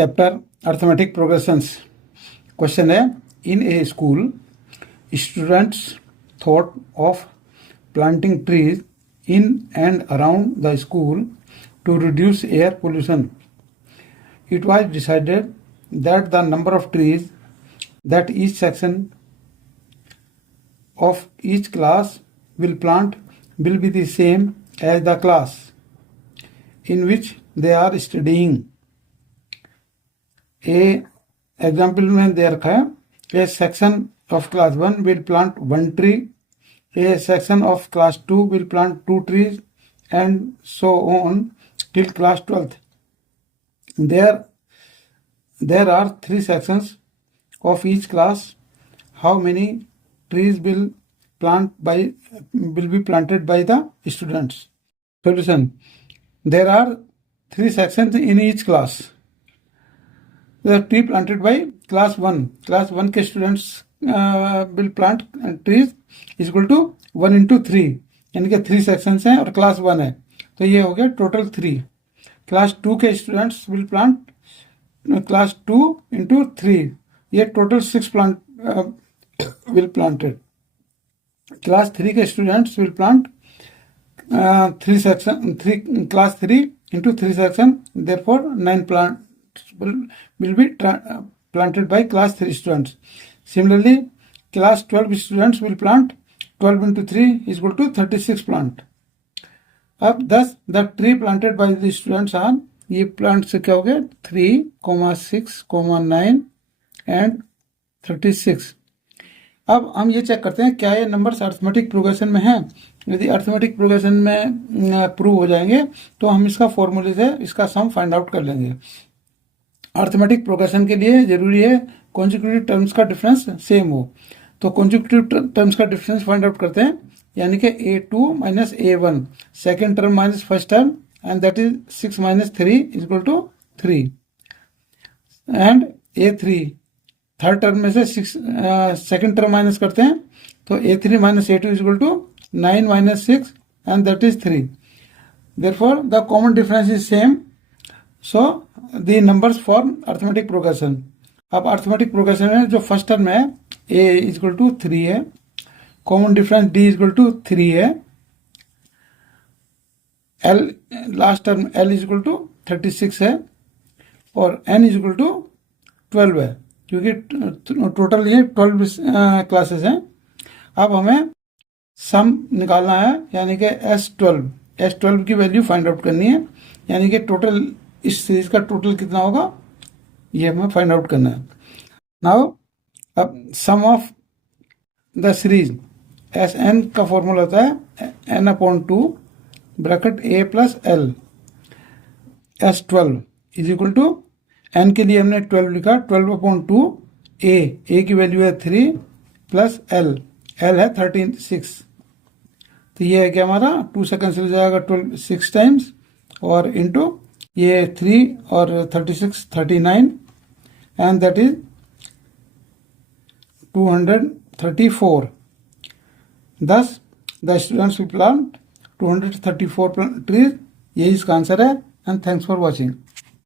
Chapter arithmetic progressions. Question है, in a school students thought of planting trees in and around the school to reduce air pollution. It was decided that the number of trees that each section of each class will plant will be the same as the class in which they are studying. A example में दे रखा है, a section of class 1 will plant 1 tree, a section of class 2 will plant 2 trees, and so on till class 12th. There are 3 sections of each class. How many trees will be planted by the students? Solution: there are 3 sections in each class. The tree planted by class 1. Class 1 के students will plant trees is equal to 1 into 3, यानी कि 3 sections हैं और class 1 है, तो ये हो गया टोटल 3. क्लास 2 के students will plant class 2 into 3, ये total 6 plant will planted. Class 3 के students will plant 3 section 3 class 3 into 3 section, therefore 9 plants will be planted by class 3 students. Similarly, class 12 students will plant 12 into 3 is equal to 36 plant. अब thus the tree planted by the students are, ये plant से क्या हो गया 3, 6, 9 and 36. अब हम ये check करते हैं क्या ये नंबर्स अर्थमेटिक प्रोग्रेशन में हैं. यदि अर्थमेटिक प्रोग्रेशन में प्रूव हो जाएंगे तो हम इसका फॉर्मूले से इसका सम फाइंड आउट कर लेंगे. अर्थमेटिक प्रोग्रेशन के लिए जरूरी है कॉन्जिक्यूटिव टर्म्स का डिफरेंस सेम हो. तो कॉन्जिक्यूटिव टर्म्स का डिफरेंस फाइंड आउट करते हैं, यानी कि a2 minus a1, second term minus first term, and that is 6 minus 3 is equal to 3. And a3 third term में से 6 सेकेंड टर्म माइनस करते हैं, तो a3 minus a2 is equal to 9 minus 6 and that is 3. Therefore the common difference is same, so the numbers for arithmetic progression. अब arithmetic progression में जो first term है a is equal to 3 है, common difference d is equal to 3 है, l last term l is equal to 36 है, और n is equal to 12 है, क्योंकि टोटल ये 12 क्लासेस हैं. अब हमें सम निकालना है, यानी कि S12 की वैल्यू फाइंड आउट करनी है, यानी कि टोटल इस सीरीज का टोटल कितना होगा ये हमें फाइंड आउट करना है. नाउ अब sum of the series Sn का फॉर्मूला होता है n/2 bracket a plus l. S12 is equal to, n के लिए हमने 12 लिखा, 12/2 a की वैल्यू है 3 प्लस l है 36, तो ये है क्या हमारा 2 सेकेंड से हो जाएगा 12 6 टाइम्स, और इंटू ये 3 और 36 39, and that is 234. Thus the students will plant 234 trees. यही इसका आंसर है, एंड थैंक्स फॉर वॉचिंग.